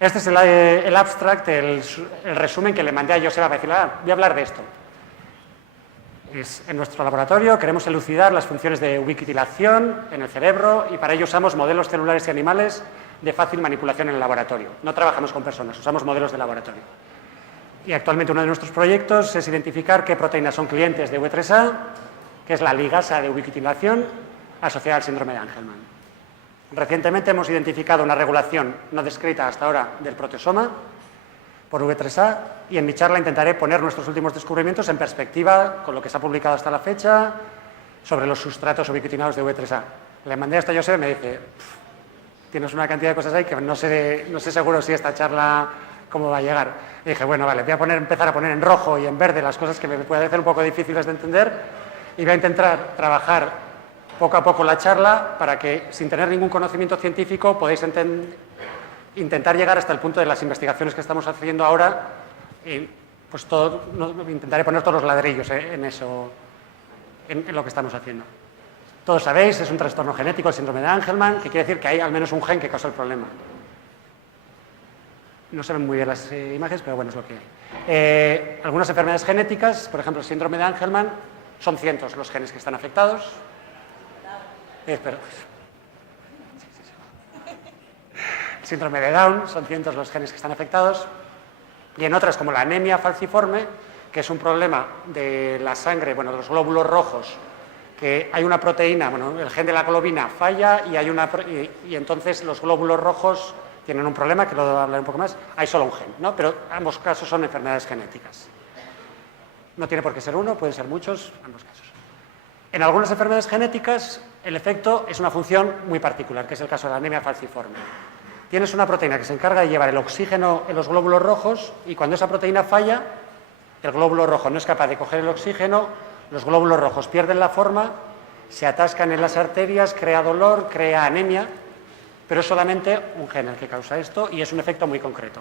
Este es el abstract, el resumen que le mandé a Joseba para decirle, voy a hablar de esto. En nuestro laboratorio queremos elucidar las funciones de ubiquitilación en el cerebro y para ello usamos modelos celulares y animales de fácil manipulación en el laboratorio. No trabajamos con personas, usamos modelos de laboratorio. Y actualmente uno de nuestros proyectos es identificar qué proteínas son clientes de V3A, que es la ligasa de ubiquitilación asociada al síndrome de Angelman. Recientemente hemos identificado una regulación no descrita hasta ahora del proteosoma por V3A y en mi charla intentaré poner nuestros últimos descubrimientos en perspectiva con lo que se ha publicado hasta la fecha sobre los sustratos ubiquitinados de V3A. Le mandé hasta Josep y me dice, tienes una cantidad de cosas ahí que no sé seguro si esta charla cómo va a llegar. Y dije, bueno, vale, voy a empezar a poner en rojo y en verde las cosas que me pueden hacer un poco difíciles de entender y voy a intentar trabajar poco a poco la charla para que, sin tener ningún conocimiento científico, podáis intentar llegar hasta el punto de las investigaciones que estamos haciendo ahora. Y pues intentaré poner todos los ladrillos en eso, en lo que estamos haciendo. Todos sabéis, es un trastorno genético, el síndrome de Angelman, que quiere decir que hay al menos un gen que causa el problema. No se ven muy bien las imágenes, pero bueno, es lo que hay. Algunas enfermedades genéticas, por ejemplo, el síndrome de Angelman, son cientos los genes que están afectados. El síndrome de Down, son cientos los genes que están afectados. Y en otras, como la anemia falciforme, que es un problema de la sangre, bueno, de los glóbulos rojos, que hay una proteína, bueno, el gen de la globina falla y entonces los glóbulos rojos tienen un problema, que lo hablaré un poco más, hay solo un gen, ¿no? Pero ambos casos son enfermedades genéticas. No tiene por qué ser uno, pueden ser muchos, ambos casos. En algunas enfermedades genéticas, el efecto es una función muy particular, que es el caso de la anemia falciforme. Tienes una proteína que se encarga de llevar el oxígeno en los glóbulos rojos y cuando esa proteína falla, el glóbulo rojo no es capaz de coger el oxígeno, los glóbulos rojos pierden la forma, se atascan en las arterias, crea dolor, crea anemia, pero es solamente un gen el que causa esto y es un efecto muy concreto.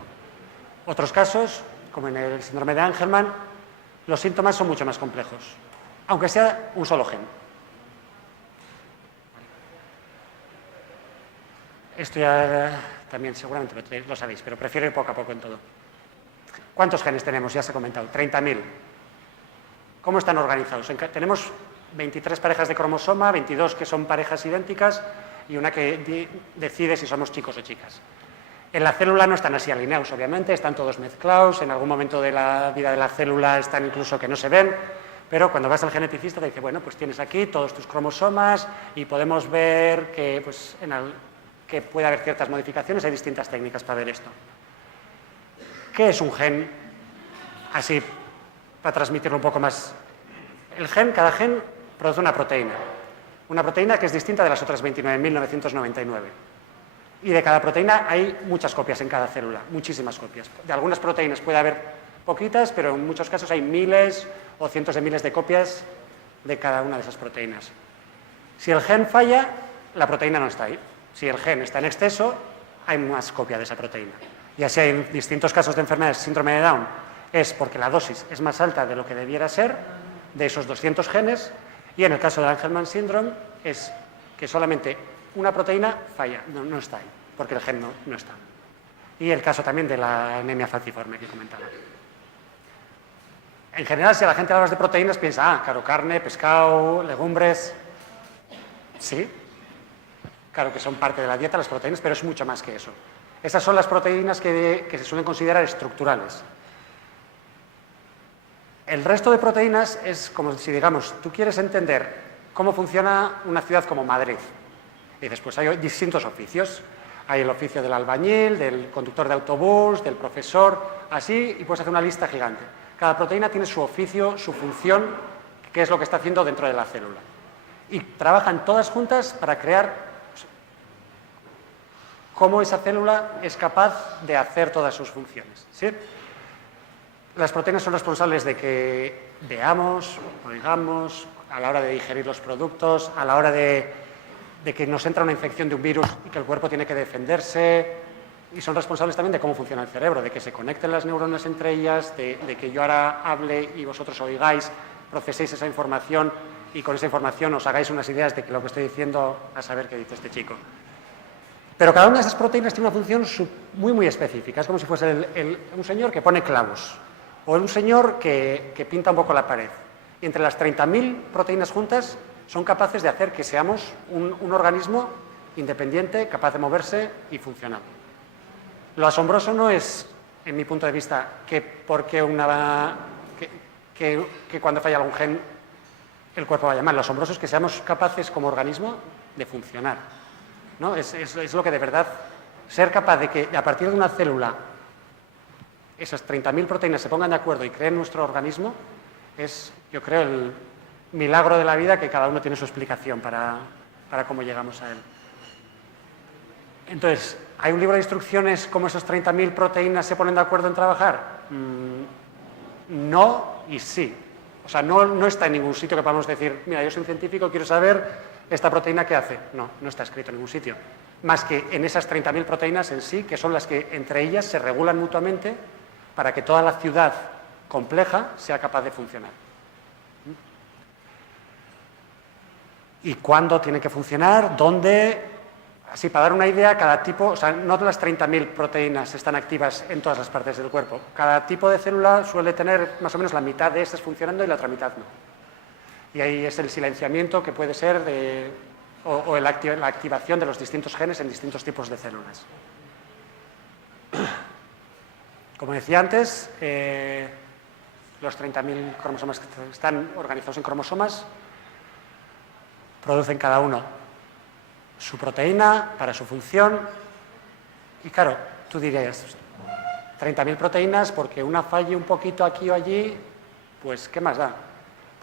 Otros casos, como en el síndrome de Angelman, los síntomas son mucho más complejos, aunque sea un solo gen. Esto ya también seguramente lo sabéis, pero prefiero ir poco a poco en todo. ¿Cuántos genes tenemos? Ya se ha comentado, 30.000. ¿Cómo están organizados? Tenemos 23 parejas de cromosoma, 22 que son parejas idénticas y una que decide si somos chicos o chicas. En la célula no están así alineados, obviamente, están todos mezclados, en algún momento de la vida de la célula están incluso que no se ven, pero cuando vas al geneticista te dice, bueno, pues tienes aquí todos tus cromosomas y podemos ver que, pues, que puede haber ciertas modificaciones, hay distintas técnicas para ver esto. ¿Qué es un gen? Así, para transmitirlo un poco más. Cada gen produce una proteína que es distinta de las otras 29.999. Y de cada proteína hay muchas copias en cada célula, muchísimas copias. De algunas proteínas puede haber poquitas, pero en muchos casos hay miles o cientos de miles de copias de cada una de esas proteínas. Si el gen falla, la proteína no está ahí. Si el gen está en exceso, hay más copia de esa proteína. Y así hay en distintos casos de enfermedades, síndrome de Down, es porque la dosis es más alta de lo que debiera ser de esos 200 genes, y en el caso del Angelman Syndrome es que solamente una proteína falla, no está ahí, porque el gen no está. Y el caso también de la anemia falciforme que comentaba. En general, si a la gente habla de proteínas, piensa, claro, carne, pescado, legumbres. Sí, claro que son parte de la dieta las proteínas, pero es mucho más que eso. Esas son las proteínas que se suelen considerar estructurales. El resto de proteínas es como si, digamos, tú quieres entender cómo funciona una ciudad como Madrid. Y dices, pues hay distintos oficios. Hay el oficio del albañil, del conductor de autobús, del profesor, así, y puedes hacer una lista gigante. Cada proteína tiene su oficio, su función, qué es lo que está haciendo dentro de la célula. Y trabajan todas juntas para crear cómo esa célula es capaz de hacer todas sus funciones, ¿sí? Las proteínas son responsables de que veamos, oigamos, a la hora de digerir los productos, a la hora de que nos entra una infección de un virus y que el cuerpo tiene que defenderse, y son responsables también de cómo funciona el cerebro, de que se conecten las neuronas entre ellas, de que yo ahora hable y vosotros oigáis, proceséis esa información y con esa información os hagáis unas ideas de que lo que estoy diciendo, a saber qué dice este chico. Pero cada una de esas proteínas tiene una función muy específica. Es como si fuese un señor que pone clavos o un señor que pinta un poco la pared. Y entre las 30.000 proteínas juntas son capaces de hacer que seamos un organismo independiente, capaz de moverse y funcional. Lo asombroso no es, en mi punto de vista, que cuando falla algún gen el cuerpo vaya mal. Lo asombroso es que seamos capaces como organismo de funcionar, ¿no? Es lo que de verdad, ser capaz de que a partir de una célula esas 30.000 proteínas se pongan de acuerdo y creen nuestro organismo, es, yo creo, el milagro de la vida, que cada uno tiene su explicación para cómo llegamos a él. Entonces, ¿hay un libro de instrucciones cómo esas 30.000 proteínas se ponen de acuerdo en trabajar? No y sí. O sea, no está en ningún sitio que podamos decir, mira, yo soy un científico, quiero saber esta proteína qué hace. No está escrito en ningún sitio. Más que en esas 30.000 proteínas en sí, que son las que entre ellas se regulan mutuamente para que toda la ciudad compleja sea capaz de funcionar. ¿Y cuándo tiene que funcionar? ¿Dónde? Así, para dar una idea, cada tipo, o sea, no las 30.000 proteínas están activas en todas las partes del cuerpo. Cada tipo de célula suele tener más o menos la mitad de estas funcionando y la otra mitad no. Y ahí es el silenciamiento que puede ser la activación de los distintos genes en distintos tipos de células. Como decía antes, los 30.000 cromosomas que están organizados en cromosomas producen cada uno su proteína para su función. Y claro, tú dirías, 30.000 proteínas, porque una falle un poquito aquí o allí, pues ¿qué más da?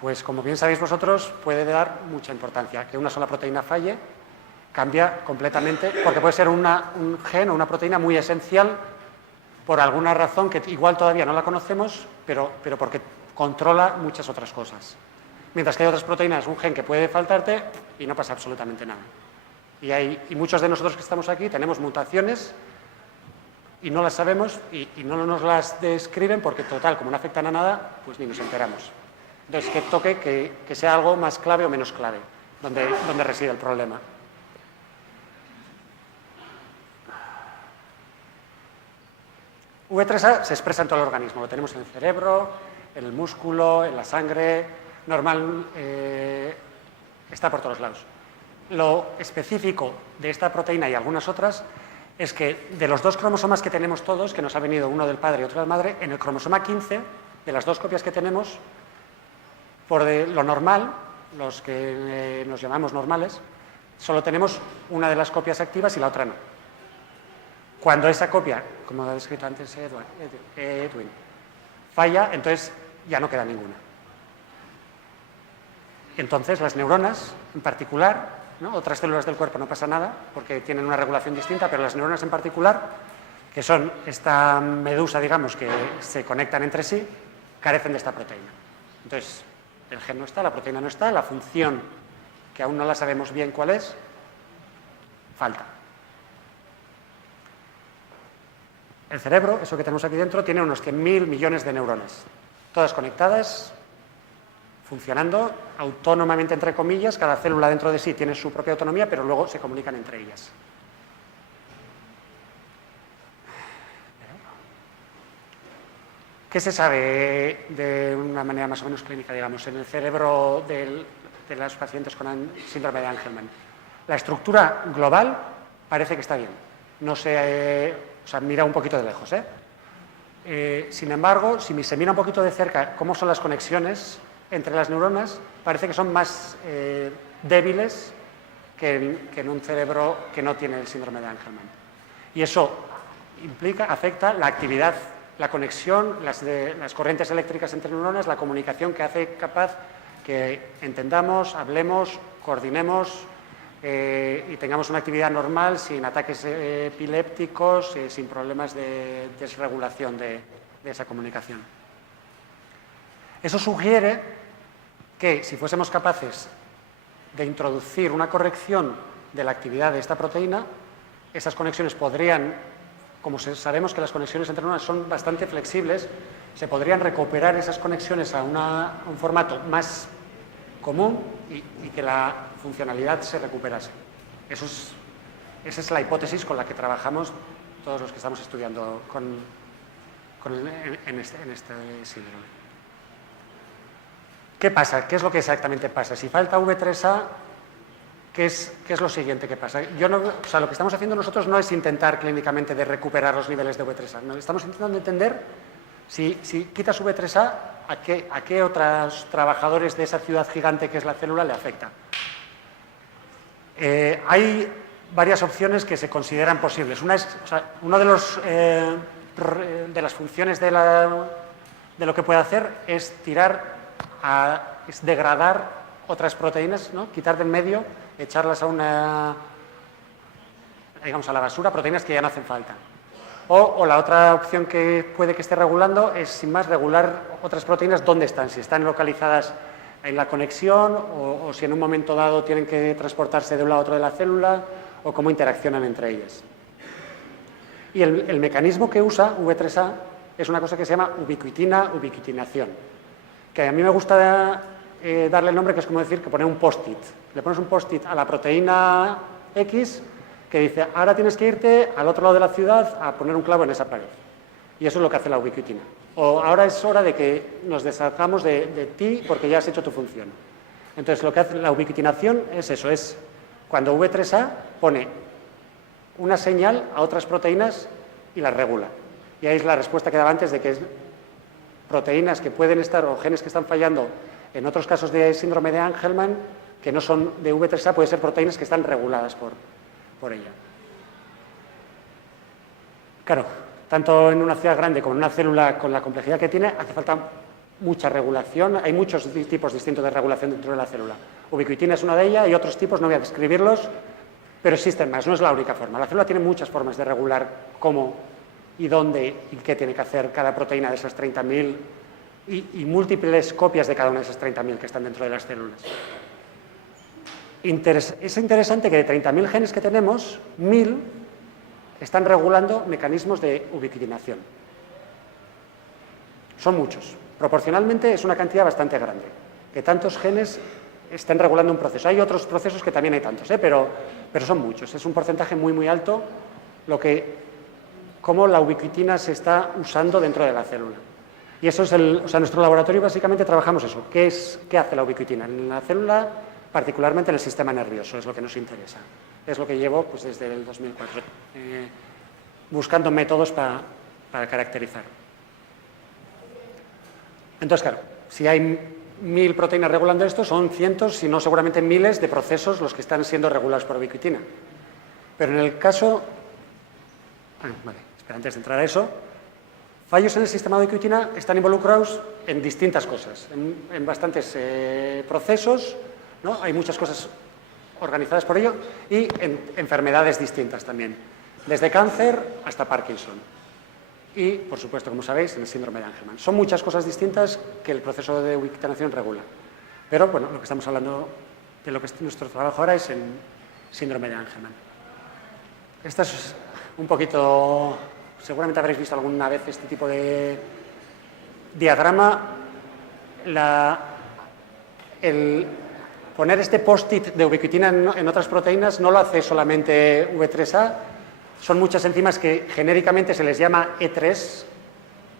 Pues como bien sabéis vosotros, puede dar mucha importancia. Que una sola proteína falle cambia completamente, porque puede ser un gen o una proteína muy esencial por alguna razón que igual todavía no la conocemos, pero porque controla muchas otras cosas. Mientras que hay otras proteínas, un gen que puede faltarte y no pasa absolutamente nada. Y muchos de nosotros que estamos aquí tenemos mutaciones y no las sabemos y no nos las describen porque, total, como no afectan a nada, pues ni nos enteramos. Entonces, que toque que sea algo más clave o menos clave, donde reside el problema. V3A se expresa en todo el organismo, lo tenemos en el cerebro, en el músculo, en la sangre, normal, está por todos lados. Lo específico de esta proteína y algunas otras es que de los dos cromosomas que tenemos todos, que nos ha venido uno del padre y otro de la madre, en el cromosoma 15, de las dos copias que tenemos, por lo normal, los que nos llamamos normales, solo tenemos una de las copias activas y la otra no. Cuando esa copia, como ha descrito antes Edwin, falla, entonces ya no queda ninguna. Entonces las neuronas, en particular, ¿no? Otras células del cuerpo no pasa nada porque tienen una regulación distinta, pero las neuronas en particular, que son esta medusa, digamos, que se conectan entre sí, carecen de esta proteína. Entonces, el gen no está, la proteína no está, la función, que aún no la sabemos bien cuál es, falta. El cerebro, eso que tenemos aquí dentro, tiene unos 100.000 millones de neuronas, todas conectadas, funcionando autónomamente, entre comillas. Cada célula dentro de sí tiene su propia autonomía, pero luego se comunican entre ellas. ¿Qué se sabe de una manera más o menos clínica, digamos, en el cerebro de los pacientes con síndrome de Angelman? La estructura global parece que está bien. No se, o sea, mira un poquito de lejos, sin embargo, si se mira un poquito de cerca cómo son las conexiones entre las neuronas, parece que son más débiles que en un cerebro que no tiene el síndrome de Angelman. Y eso afecta la actividad, la conexión, las corrientes eléctricas entre neuronas, la comunicación que hace capaz que entendamos, hablemos, coordinemos y tengamos una actividad normal sin ataques epilépticos, sin problemas de desregulación de esa comunicación. Eso sugiere que si fuésemos capaces de introducir una corrección de la actividad de esta proteína, esas conexiones podrían, como sabemos que las conexiones entre neuronas son bastante flexibles, se podrían recuperar esas conexiones a un formato más común y que la funcionalidad se recuperase. Eso es Esa es la hipótesis con la que trabajamos todos los que estamos estudiando en este síndrome. ¿Qué pasa? ¿Qué es lo que exactamente pasa? Si falta V3A, ¿qué es lo siguiente que pasa? Lo que estamos haciendo nosotros no es intentar clínicamente de recuperar los niveles de V3A, no, estamos intentando entender si quitas V3A, ¿a qué otros trabajadores de esa ciudad gigante que es la célula le afecta? Hay varias opciones que se consideran posibles. Una de las funciones de lo que puede hacer es es degradar otras proteínas, ¿no? Quitar del medio, echarlas a la basura, proteínas que ya no hacen falta. O la otra opción que puede que esté regulando es, sin más, regular otras proteínas dónde están, si están localizadas en la conexión o si en un momento dado tienen que transportarse de un lado a otro de la célula o cómo interaccionan entre ellas. Y el mecanismo que usa V3A es una cosa que se llama ubiquitinación, que a mí me gusta darle el nombre, que es como decir que poner un post-it. Le pones un post-it a la proteína X que dice, ahora tienes que irte al otro lado de la ciudad a poner un clavo en esa pared. Y eso es lo que hace la ubiquitina. O ahora es hora de que nos deshagamos de ti porque ya has hecho tu función. Entonces, lo que hace la ubiquitinación es eso, es cuando V3A pone una señal a otras proteínas y las regula. Y ahí es la respuesta que daba antes de que es proteínas que pueden estar o genes que están fallando en otros casos de síndrome de Angelman, que no son de V3A, pueden ser proteínas que están reguladas por ella. Claro, tanto en una ciudad grande como en una célula con la complejidad que tiene, hace falta mucha regulación. Hay muchos tipos distintos de regulación dentro de la célula. Ubiquitina es una de ellas y otros tipos, no voy a describirlos, pero existen más, no es la única forma. La célula tiene muchas formas de regular cómo y dónde y qué tiene que hacer cada proteína de esas 30.000 y múltiples copias de cada una de esas 30.000 que están dentro de las células. Es interesante que de 30.000 genes que tenemos, 1.000 están regulando mecanismos de ubiquitinación. Son muchos. Proporcionalmente es una cantidad bastante grande. Que tantos genes estén regulando un proceso. Hay otros procesos que también hay tantos, pero son muchos. Es un porcentaje muy, muy alto cómo la ubiquitina se está usando dentro de la célula. Y eso es nuestro laboratorio básicamente trabajamos eso. ¿Qué hace la ubiquitina? En la célula, particularmente en el sistema nervioso, es lo que nos interesa. Es lo que llevo pues, desde el 2004, buscando métodos para caracterizar. Entonces, claro, si hay 1.000 proteínas regulando esto, son cientos, si no seguramente miles de procesos los que están siendo regulados por ubiquitina. Pero en el caso... vale, espera, antes de entrar a eso, fallos en el sistema de ubiquitina están involucrados en distintas cosas, en bastantes procesos, ¿no? Hay muchas cosas organizadas por ello y en enfermedades distintas también, desde cáncer hasta Parkinson. Y, por supuesto, como sabéis, en el síndrome de Angelman. Son muchas cosas distintas que el proceso de ubiquitinación regula. Pero, bueno, lo que estamos hablando, de lo que es nuestro trabajo ahora es en síndrome de Angelman. Esta es un poquito... Seguramente habréis visto alguna vez este tipo de diagrama. El poner este post-it de ubiquitina en otras proteínas no lo hace solamente V3A. Son muchas enzimas que genéricamente se les llama E3,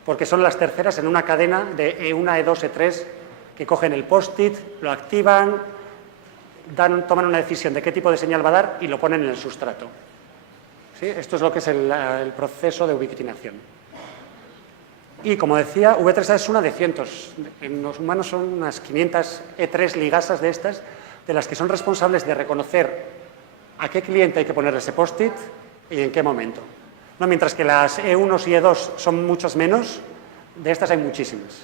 porque son las terceras en una cadena de E1, E2, E3, que cogen el post-it, lo activan, toman una decisión de qué tipo de señal va a dar y lo ponen en el sustrato. ¿Sí? Esto es lo que es el proceso de ubiquitinación. Y, como decía, V3A es una de cientos. En los humanos son unas 500 E3 ligasas de estas, de las que son responsables de reconocer a qué cliente hay que ponerle ese post-it y en qué momento. No, mientras que las E1 y E2 son muchas menos, de estas hay muchísimas.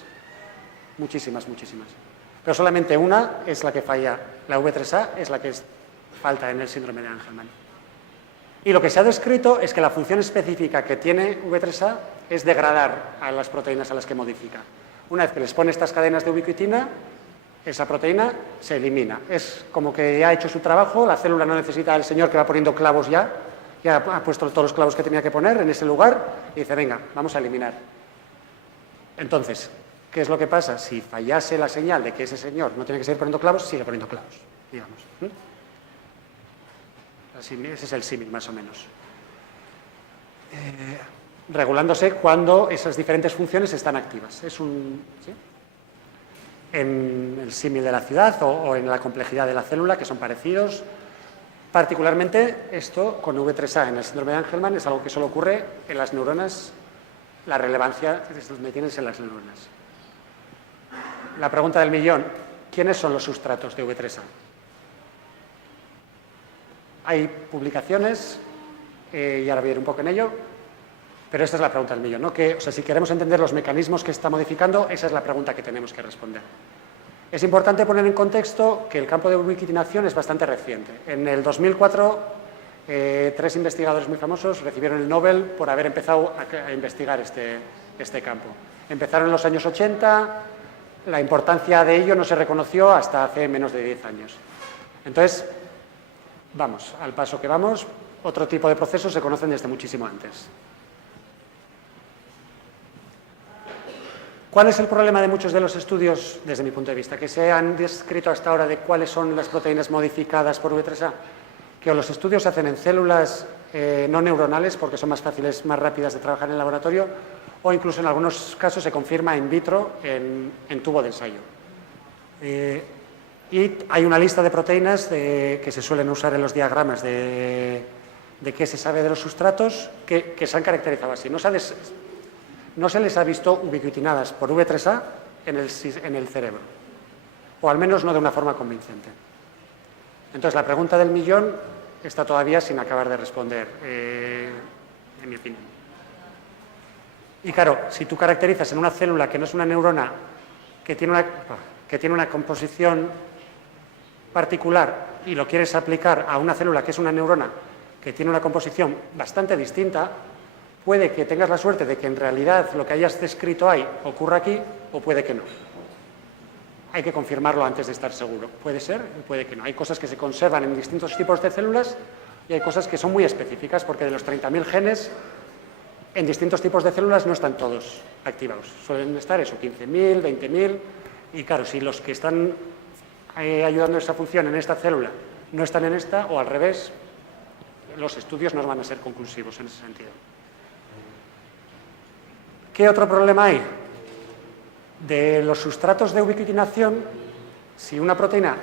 Muchísimas, muchísimas. Pero solamente una es la que falla. La V3A es la que falta en el síndrome de Angelman. Y lo que se ha descrito es que la función específica que tiene V3A es degradar a las proteínas a las que modifica. Una vez que les pone estas cadenas de ubiquitina, esa proteína se elimina. Es como que ya ha hecho su trabajo, la célula no necesita al señor que va poniendo clavos ya ha puesto todos los clavos que tenía que poner en ese lugar y dice, venga, vamos a eliminar. Entonces, ¿qué es lo que pasa? Si fallase la señal de que ese señor no tiene que seguir poniendo clavos, sigue poniendo clavos, digamos. ese es el símil más o menos. Regulándose cuando esas diferentes funciones están activas. ¿Sí? En el símil de la ciudad o en la complejidad de la célula, que son parecidos. Particularmente, esto con V3A en el síndrome de Angelman es algo que solo ocurre en las neuronas, la relevancia me tienes en las neuronas. La pregunta del millón, ¿quiénes son los sustratos de V3A? Hay publicaciones, y ahora voy a ir un poco en ello, pero esta es la pregunta del millón, ¿no? Si queremos entender los mecanismos que está modificando, esa es la pregunta que tenemos que responder. Es importante poner en contexto que el campo de ubiquitinación es bastante reciente. En el 2004, 3 investigadores muy famosos recibieron el Nobel por haber empezado a investigar este campo. Empezaron en los años 80, la importancia de ello no se reconoció hasta hace menos de 10 años. Entonces, vamos, al paso que vamos, otro tipo de procesos se conocen desde muchísimo antes. ¿Cuál es el problema de muchos de los estudios, desde mi punto de vista, que se han descrito hasta ahora de cuáles son las proteínas modificadas por V3A? Que los estudios se hacen en células no neuronales, porque son más fáciles, más rápidas de trabajar en el laboratorio, o incluso en algunos casos se confirma in vitro en tubo de ensayo. Y hay una lista de proteínas que se suelen usar en los diagramas de qué se sabe de los sustratos que se han caracterizado así. No se les ha visto ubiquitinadas por V3A en el cerebro, o al menos no de una forma convincente. Entonces, la pregunta del millón está todavía sin acabar de responder, en mi opinión. Y claro, si tú caracterizas en una célula que no es una neurona, que tiene una composición particular y lo quieres aplicar a una célula que es una neurona que tiene una composición bastante distinta, puede que tengas la suerte de que en realidad lo que hayas descrito ahí ocurra aquí, o puede que no. Hay que confirmarlo antes de estar seguro. Puede ser y puede que no. Hay cosas que se conservan en distintos tipos de células y hay cosas que son muy específicas, porque de los 30.000 genes, en distintos tipos de células no están todos activados. Suelen estar 15.000, 20.000, y claro, si los que están ayudando a esa función en esta célula no están en esta, o al revés, los estudios no van a ser conclusivos en ese sentido. ¿Qué otro problema hay? De los sustratos de ubiquitinación, si una proteína,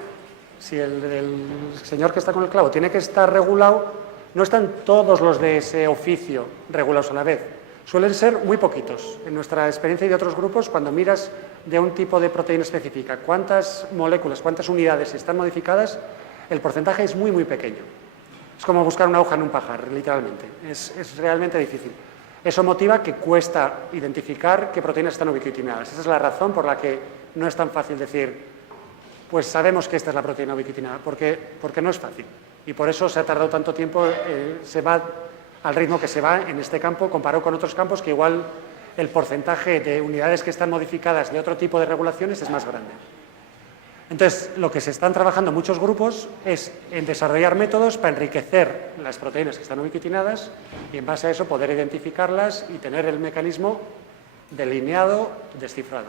si el señor que está con el clavo tiene que estar regulado, no están todos los de ese oficio regulados a la vez. Suelen ser muy poquitos. En nuestra experiencia y de otros grupos, cuando miras de un tipo de proteína específica cuántas moléculas, cuántas unidades están modificadas, el porcentaje es muy, muy pequeño. Es como buscar una aguja en un pajar, literalmente. Es realmente difícil. Eso motiva que cuesta identificar qué proteínas están ubiquitinadas. Esa es la razón por la que no es tan fácil decir, pues sabemos que esta es la proteína ubiquitinada, porque no es fácil. Y por eso se ha tardado tanto tiempo, se va al ritmo que se va en este campo, comparado con otros campos que igual el porcentaje de unidades que están modificadas de otro tipo de regulaciones es más grande. Entonces, lo que se están trabajando muchos grupos es en desarrollar métodos para enriquecer las proteínas que están ubiquitinadas y en base a eso poder identificarlas y tener el mecanismo delineado, descifrado.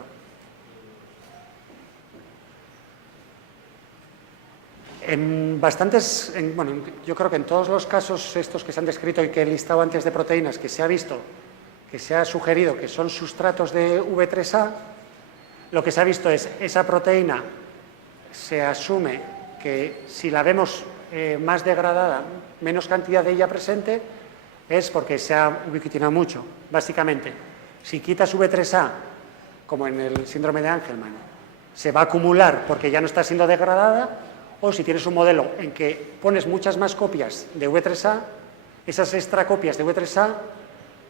Yo creo que en todos los casos estos que se han descrito y que he listado antes de proteínas que se ha visto, que se ha sugerido que son sustratos de V3A, lo que se ha visto es esa proteína. Se asume que si la vemos más degradada, menos cantidad de ella presente, es porque se ha ubiquitinado mucho. Básicamente, si quitas V3A, como en el síndrome de Angelman, se va a acumular porque ya no está siendo degradada, o si tienes un modelo en que pones muchas más copias de V3A, esas extra copias de V3A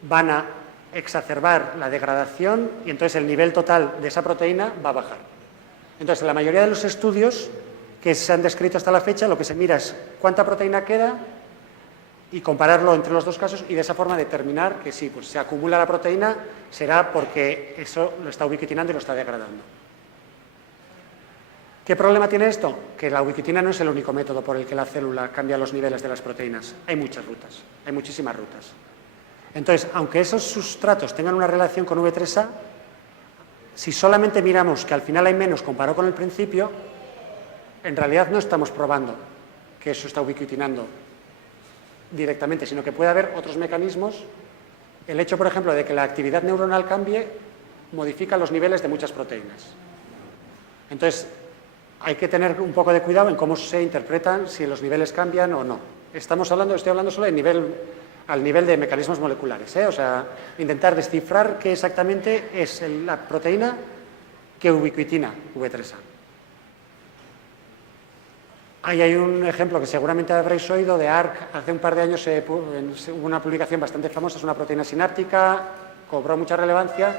van a exacerbar la degradación y entonces el nivel total de esa proteína va a bajar. Entonces, en la mayoría de los estudios que se han descrito hasta la fecha, lo que se mira es cuánta proteína queda y compararlo entre los dos casos y de esa forma determinar que sí, pues se acumula la proteína, será porque eso lo está ubiquitinando y lo está degradando. ¿Qué problema tiene esto? Que la ubiquitina no es el único método por el que la célula cambia los niveles de las proteínas. Hay muchas rutas, hay muchísimas rutas. Entonces, aunque esos sustratos tengan una relación con V3A, si solamente miramos que al final hay menos comparado con el principio, en realidad no estamos probando que eso está ubiquitinando directamente, sino que puede haber otros mecanismos. El hecho, por ejemplo, de que la actividad neuronal cambie modifica los niveles de muchas proteínas. Entonces, hay que tener un poco de cuidado en cómo se interpretan, si los niveles cambian o no. Estoy hablando solo al nivel de mecanismos moleculares, ¿eh? O sea, intentar descifrar qué exactamente es la proteína que ubiquitina V3A. Ahí hay un ejemplo que seguramente habréis oído de ARC. Hace un par de años hubo una publicación bastante famosa, es una proteína sináptica, cobró mucha relevancia,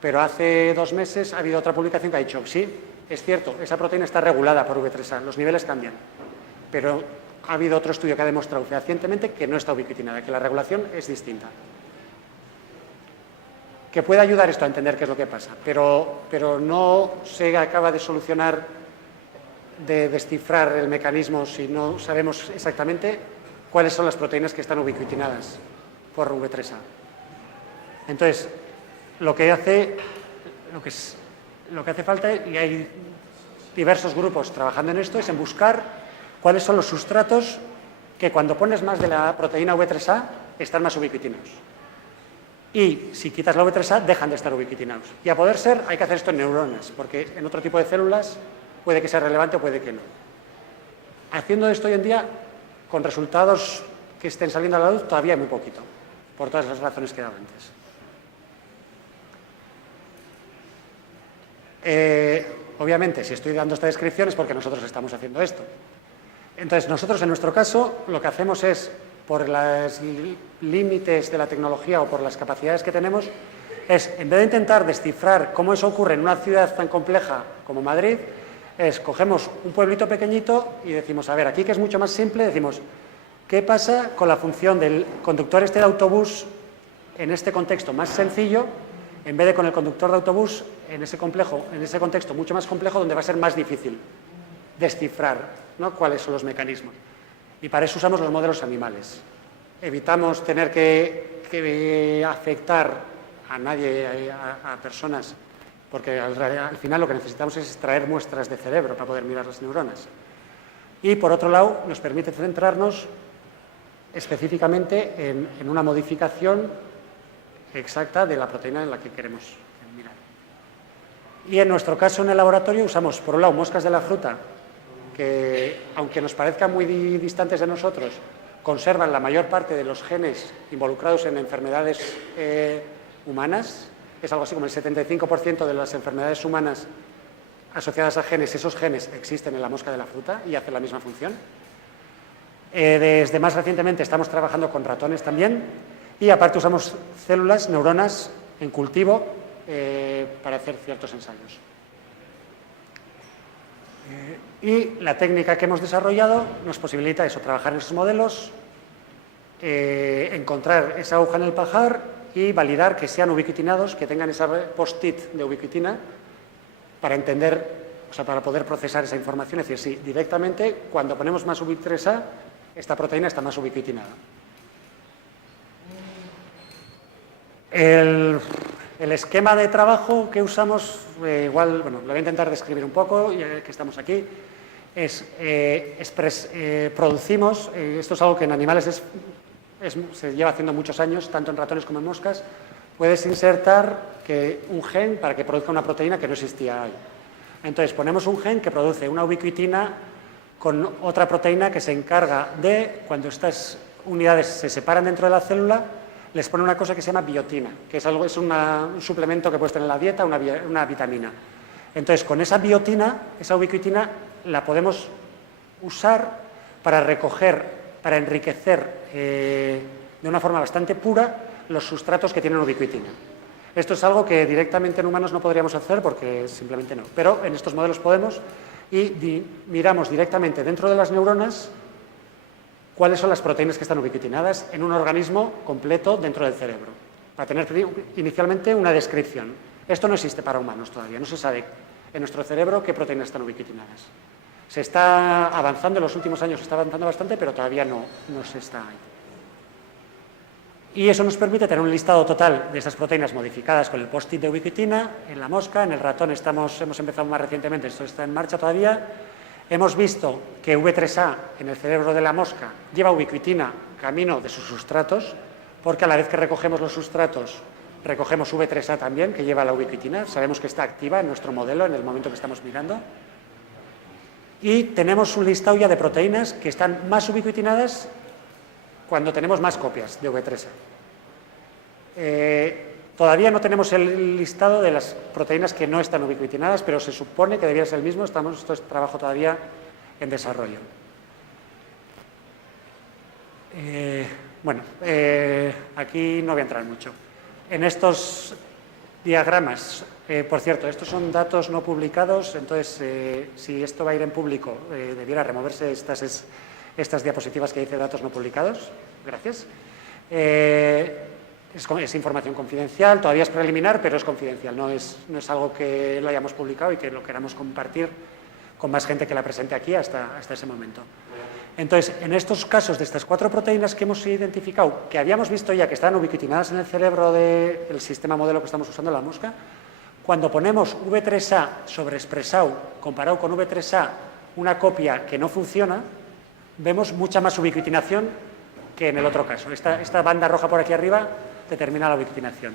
pero hace 2 meses ha habido otra publicación que ha dicho, sí, es cierto, esa proteína está regulada por V3A, los niveles cambian, pero ha habido otro estudio que ha demostrado fehacientemente que no está ubiquitinada, que la regulación es distinta. Que puede ayudar esto a entender qué es lo que pasa, pero no se acaba de solucionar, de descifrar el mecanismo si no sabemos exactamente cuáles son las proteínas que están ubiquitinadas por V3A. Entonces, lo que hace falta, y hay diversos grupos trabajando en esto, es en buscar cuáles son los sustratos que cuando pones más de la proteína V3A están más ubiquitinados. Y si quitas la V3A, dejan de estar ubiquitinados. Y a poder ser, hay que hacer esto en neuronas, porque en otro tipo de células puede que sea relevante o puede que no. Haciendo esto hoy en día, con resultados que estén saliendo a la luz, todavía muy poquito, por todas las razones que he dado antes. Obviamente, si estoy dando esta descripción es porque nosotros estamos haciendo esto. Entonces, nosotros en nuestro caso, lo que hacemos es, por los límites de la tecnología o por las capacidades que tenemos, es, en vez de intentar descifrar cómo eso ocurre en una ciudad tan compleja como Madrid, cogemos un pueblito pequeñito y decimos, a ver, aquí que es mucho más simple, decimos, ¿qué pasa con la función del conductor de autobús en este contexto más sencillo, en vez de con el conductor de autobús en ese contexto mucho más complejo, donde va a ser más difícil descifrar, ¿no?, cuáles son los mecanismos? Y para eso usamos los modelos animales. Evitamos tener que afectar a nadie, a personas, porque al final lo que necesitamos es extraer muestras de cerebro para poder mirar las neuronas. Y, por otro lado, nos permite centrarnos específicamente en una modificación exacta de la proteína en la que queremos mirar. Y en nuestro caso, en el laboratorio, usamos, por un lado, moscas de la fruta, que, aunque nos parezcan muy distantes de nosotros, conservan la mayor parte de los genes involucrados en enfermedades humanas. Es algo así como el 75% de las enfermedades humanas asociadas a genes, esos genes existen en la mosca de la fruta y hacen la misma función. Desde más recientemente estamos trabajando con ratones también, y aparte usamos células, neuronas en cultivo para hacer ciertos ensayos. Y la técnica que hemos desarrollado nos posibilita eso, trabajar en esos modelos, encontrar esa aguja en el pajar y validar que sean ubiquitinados, que tengan esa post-it de ubiquitina, para entender, o sea, para poder procesar esa información. Es decir, si directamente, cuando ponemos más ubi3A, esta proteína está más ubiquitinada. El esquema de trabajo que usamos, igual, bueno, lo voy a intentar describir un poco, ya que estamos aquí. Producimos, esto es algo que en animales se lleva haciendo muchos años, tanto en ratones como en moscas. Puedes insertar un gen para que produzca una proteína que no existía ahí. Entonces, ponemos un gen que produce una ubiquitina con otra proteína que se encarga de, cuando estas unidades se separan dentro de la célula, les pone una cosa que se llama biotina, que es un suplemento que puedes tener en la dieta, una vitamina. Entonces, con esa biotina, esa ubiquitina, la podemos usar para recoger, para enriquecer de una forma bastante pura los sustratos que tienen ubiquitina. Esto es algo que directamente en humanos no podríamos hacer porque simplemente no, pero en estos modelos podemos, y miramos directamente dentro de las neuronas cuáles son las proteínas que están ubiquitinadas en un organismo completo dentro del cerebro, para tener inicialmente una descripción. Esto no existe para humanos todavía, no se sabe en nuestro cerebro qué proteínas están ubiquitinadas. Se está avanzando, en los últimos años se está avanzando bastante, pero todavía no se está ahí. Y eso nos permite tener un listado total de esas proteínas modificadas con el post-it de ubiquitina en la mosca. En el ratón hemos empezado más recientemente, esto está en marcha todavía. Hemos visto que V3A en el cerebro de la mosca lleva ubiquitina camino de sus sustratos, porque a la vez que recogemos los sustratos, recogemos V3A también, que lleva la ubiquitina. Sabemos que está activa en nuestro modelo en el momento que estamos mirando. Y tenemos un listado ya de proteínas que están más ubiquitinadas cuando tenemos más copias de V3A. Todavía no tenemos el listado de las proteínas que no están ubiquitinadas, pero se supone que debería ser el mismo. Esto es trabajo todavía en desarrollo. Aquí no voy a entrar mucho. En estos diagramas, por cierto, estos son datos no publicados, entonces si esto va a ir en público, debiera removerse estas diapositivas que dice datos no publicados. Gracias. Es información confidencial, todavía es preliminar, pero es confidencial, no es algo que lo hayamos publicado y que lo queramos compartir con más gente que la presente aquí hasta ese momento. Entonces, en estos casos de estas 4 proteínas que hemos identificado, que habíamos visto ya que están ubiquitinadas en el cerebro del sistema modelo que estamos usando, la mosca, cuando ponemos V3A sobreexpresado comparado con V3A, una copia que no funciona, vemos mucha más ubiquitinación que en el otro caso. Esta banda roja por aquí arriba determina la ubiquitinación.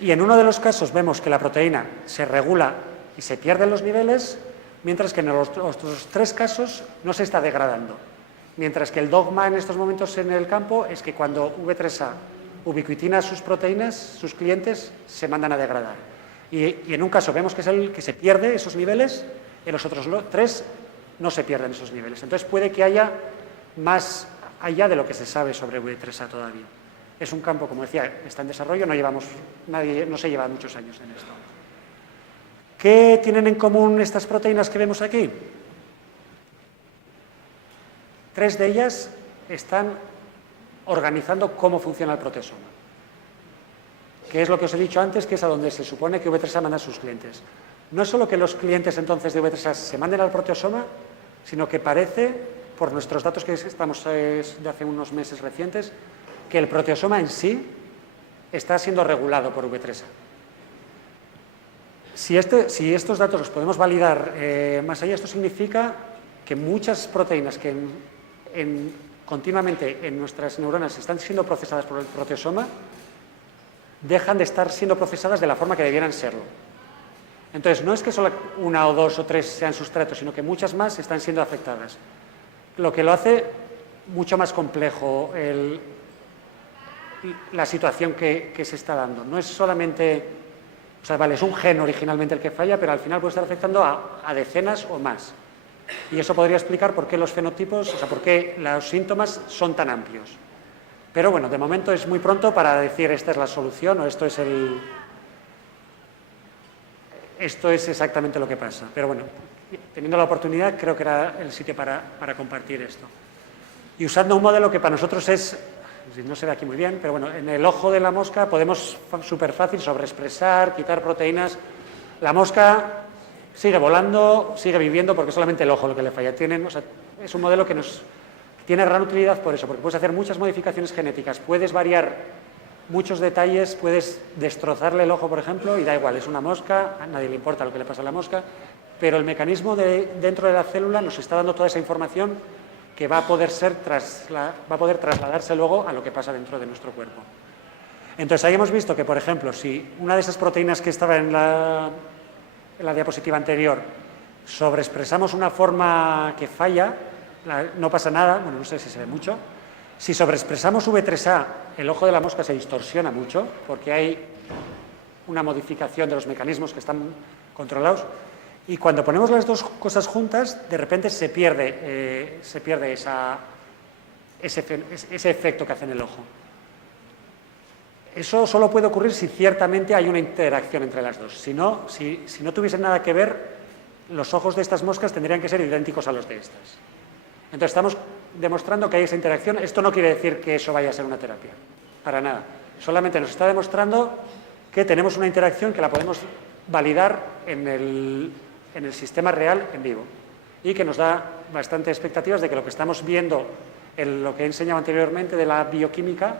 Y en uno de los casos vemos que la proteína se regula y se pierden los niveles, mientras que en los otros 3 casos no se está degradando. Mientras que el dogma en estos momentos en el campo es que cuando V3A ubiquitina sus proteínas, sus clientes se mandan a degradar. Y en un caso vemos que es el que se pierde esos niveles, en los otros 3 no se pierden esos niveles. Entonces puede que haya más allá de lo que se sabe sobre V3A todavía. Es un campo, como decía, está en desarrollo, no se lleva muchos años en esto. ¿Qué tienen en común estas proteínas que vemos aquí? 3 de ellas están organizando cómo funciona el proteasoma, que es lo que os he dicho antes, que es a donde se supone que V3A manda a sus clientes. No es solo que los clientes entonces de V3A se manden al proteasoma, sino que parece, por nuestros datos que estamos de hace unos meses recientes, que el proteasoma en sí está siendo regulado por V3A. Si estos datos los podemos validar más allá, esto significa que muchas proteínas que continuamente en nuestras neuronas están siendo procesadas por el proteasoma dejan de estar siendo procesadas de la forma que debieran serlo. Entonces, no es que solo 1 o 2 o 3 sean sustratos, sino que muchas más están siendo afectadas. Lo que lo hace mucho más complejo la situación que se está dando. No es solamente, es un gen originalmente el que falla, pero al final puede estar afectando a decenas o más. Y eso podría explicar por qué los fenotipos, por qué los síntomas son tan amplios. Pero bueno, de momento es muy pronto para decir esta es la solución o esto es exactamente lo que pasa. Pero bueno, teniendo la oportunidad, creo que era el sitio para compartir esto. Y usando un modelo que para nosotros no se ve aquí muy bien, pero bueno, en el ojo de la mosca podemos súper fácil sobreexpresar, quitar proteínas. La mosca sigue volando, sigue viviendo porque es solamente el ojo lo que le falla. Es un modelo que tiene gran utilidad por eso, porque puedes hacer muchas modificaciones genéticas, puedes variar muchos detalles, puedes destrozarle el ojo, por ejemplo, y da igual, es una mosca, a nadie le importa lo que le pasa a la mosca, pero el mecanismo dentro de la célula nos está dando toda esa información que va a poder trasladarse luego a lo que pasa dentro de nuestro cuerpo. Entonces, ahí hemos visto que, por ejemplo, si una de esas proteínas que estaba en la diapositiva anterior sobreexpresamos una forma que falla, no pasa nada, bueno, no sé si se ve mucho. Si sobreexpresamos V3A, el ojo de la mosca se distorsiona mucho porque hay una modificación de los mecanismos que están controlados. Y cuando ponemos las dos cosas juntas, de repente se pierde ese efecto que hace en el ojo. Eso solo puede ocurrir si ciertamente hay una interacción entre las dos. Si no tuviesen nada que ver, los ojos de estas moscas tendrían que ser idénticos a los de estas. Entonces estamos demostrando que hay esa interacción. Esto no quiere decir que eso vaya a ser una terapia, para nada. Solamente nos está demostrando que tenemos una interacción que la podemos validar en el sistema real en vivo y que nos da bastante expectativas de que lo que estamos viendo en lo que he enseñado anteriormente de la bioquímica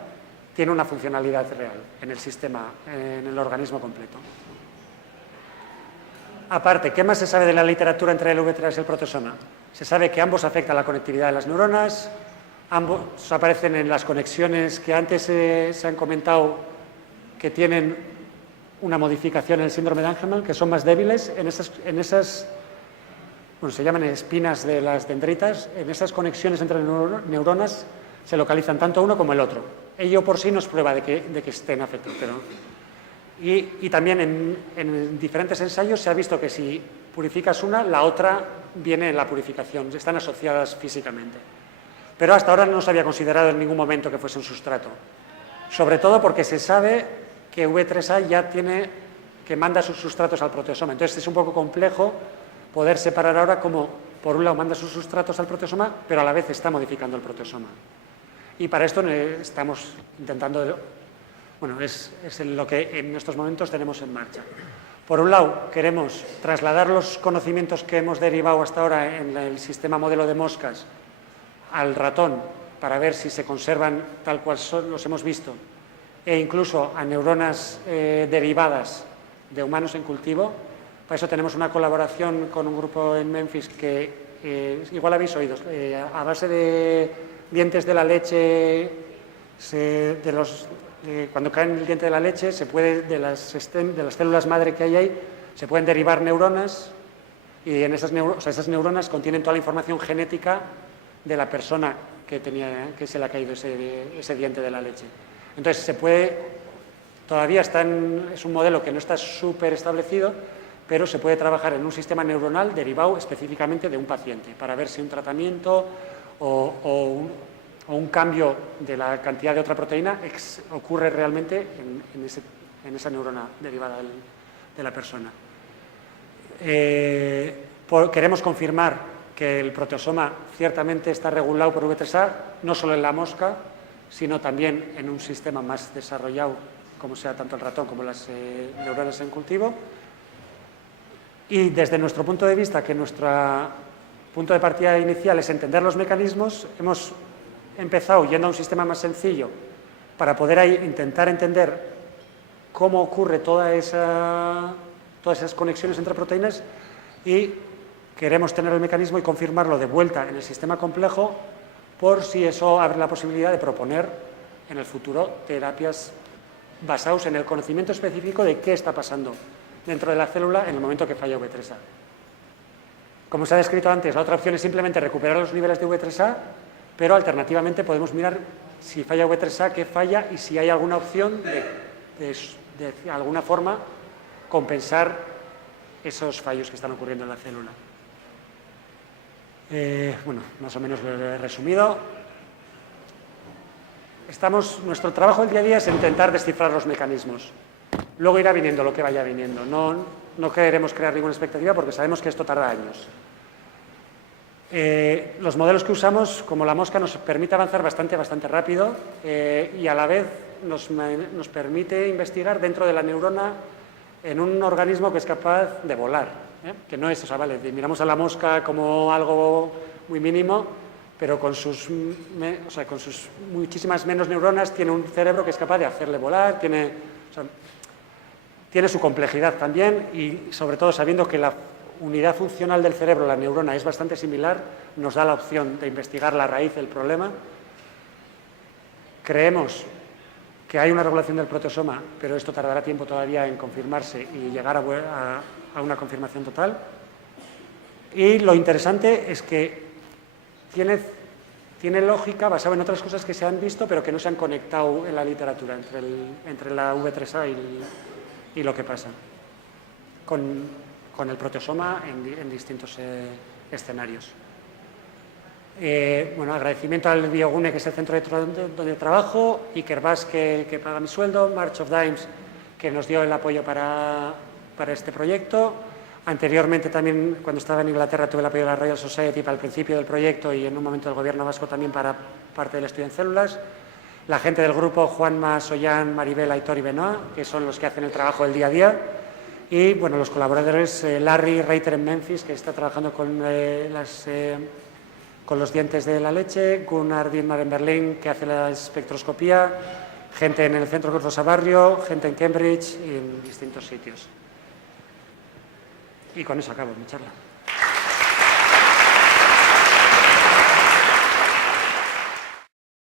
tiene una funcionalidad real en el sistema, en el organismo completo. Aparte, ¿qué más se sabe de la literatura entre el V3 y el proteasoma? Se sabe que ambos afectan la conectividad de las neuronas, Ambos aparecen en las conexiones que antes se han comentado que tienen una modificación en el síndrome de Angelman, que son más débiles. En esas bueno, se llaman espinas de las dendritas. En esas conexiones entre neuronas se localizan tanto uno como el otro. Ello por sí no es prueba de que estén afectados. Y también en diferentes ensayos se ha visto que si purificas una, la otra viene en la purificación. Están asociadas físicamente. Pero hasta ahora no se había considerado en ningún momento que fuese un sustrato. Sobre todo porque se sabe que V3A ya que manda sus sustratos al proteasoma. Entonces es un poco complejo poder separar ahora cómo, por un lado, manda sus sustratos al proteasoma, pero a la vez está modificando el proteasoma. Y para esto estamos intentando, bueno, es lo que en estos momentos tenemos en marcha. Por un lado, queremos trasladar los conocimientos que hemos derivado hasta ahora en el sistema modelo de moscas al ratón para ver si se conservan tal cual los hemos visto, e incluso a neuronas derivadas de humanos en cultivo. Para eso tenemos una colaboración con un grupo en Memphis que, igual habéis oído, a base de dientes de la leche, cuando caen el diente de la leche, de las células madre que hay ahí, se pueden derivar neuronas, y en esas neuronas contienen toda la información genética de la persona que se le ha caído ese diente de la leche. Entonces, todavía es un modelo que no está súper establecido, pero se puede trabajar en un sistema neuronal derivado específicamente de un paciente para ver si un tratamiento o un cambio de la cantidad de otra proteína ocurre realmente en esa neurona derivada de la persona. Queremos confirmar que el proteasoma ciertamente está regulado por V3A, no solo en la mosca, sino también en un sistema más desarrollado, como sea tanto el ratón como las neuronas en cultivo. Y desde nuestro punto de vista, que nuestro punto de partida inicial es entender los mecanismos, hemos empezado yendo a un sistema más sencillo para poder intentar entender cómo ocurre todas esas conexiones entre proteínas, y queremos tener el mecanismo y confirmarlo de vuelta en el sistema complejo por si eso abre la posibilidad de proponer en el futuro terapias basadas en el conocimiento específico de qué está pasando dentro de la célula en el momento que falla V3A. Como se ha descrito antes, la otra opción es simplemente recuperar los niveles de V3A, pero alternativamente podemos mirar si falla V3A, qué falla, y si hay alguna opción de alguna forma compensar esos fallos que están ocurriendo en la célula. Bueno, más o menos lo he resumido. Nuestro trabajo del día a día es intentar descifrar los mecanismos. Luego irá viniendo lo que vaya viniendo. No queremos crear ninguna expectativa porque sabemos que esto tarda años. Los modelos que usamos, como la mosca, nos permite avanzar bastante rápido, y a la vez nos permite investigar dentro de la neurona en un organismo que es capaz de volar. Que no es, miramos a la mosca como algo muy mínimo, pero con sus muchísimas menos neuronas tiene un cerebro que es capaz de hacerle volar, tiene su complejidad también, y sobre todo sabiendo que la unidad funcional del cerebro, la neurona, es bastante similar, nos da la opción de investigar la raíz del problema. Creemos que hay una regulación del proteasoma, pero esto tardará tiempo todavía en confirmarse y llegar a una confirmación total. Y lo interesante es que tiene lógica basada en otras cosas que se han visto, pero que no se han conectado en la literatura entre la V3A y lo que pasa con el proteasoma en distintos escenarios. Bueno, agradecimiento al Biogune, que es el centro de trabajo, Ikerbas, que paga mi sueldo, March of Dimes, que nos dio el apoyo para este proyecto. Anteriormente también, cuando estaba en Inglaterra, tuve el apoyo de la Royal Society para el principio del proyecto, y en un momento del Gobierno vasco también para parte del estudio en células. La gente del grupo, Juanma, Soyan, Maribel, Aitor y Benoit, que son los que hacen el trabajo del día a día. Y bueno, los colaboradores, Larry Reiter en Memphis, que está trabajando con los dientes de la leche, Gunnar Dittmar en Berlín, que hace la espectroscopía, gente en el Centro Rosa Barrio, gente en Cambridge y en distintos sitios. Y con eso acabo mi charla.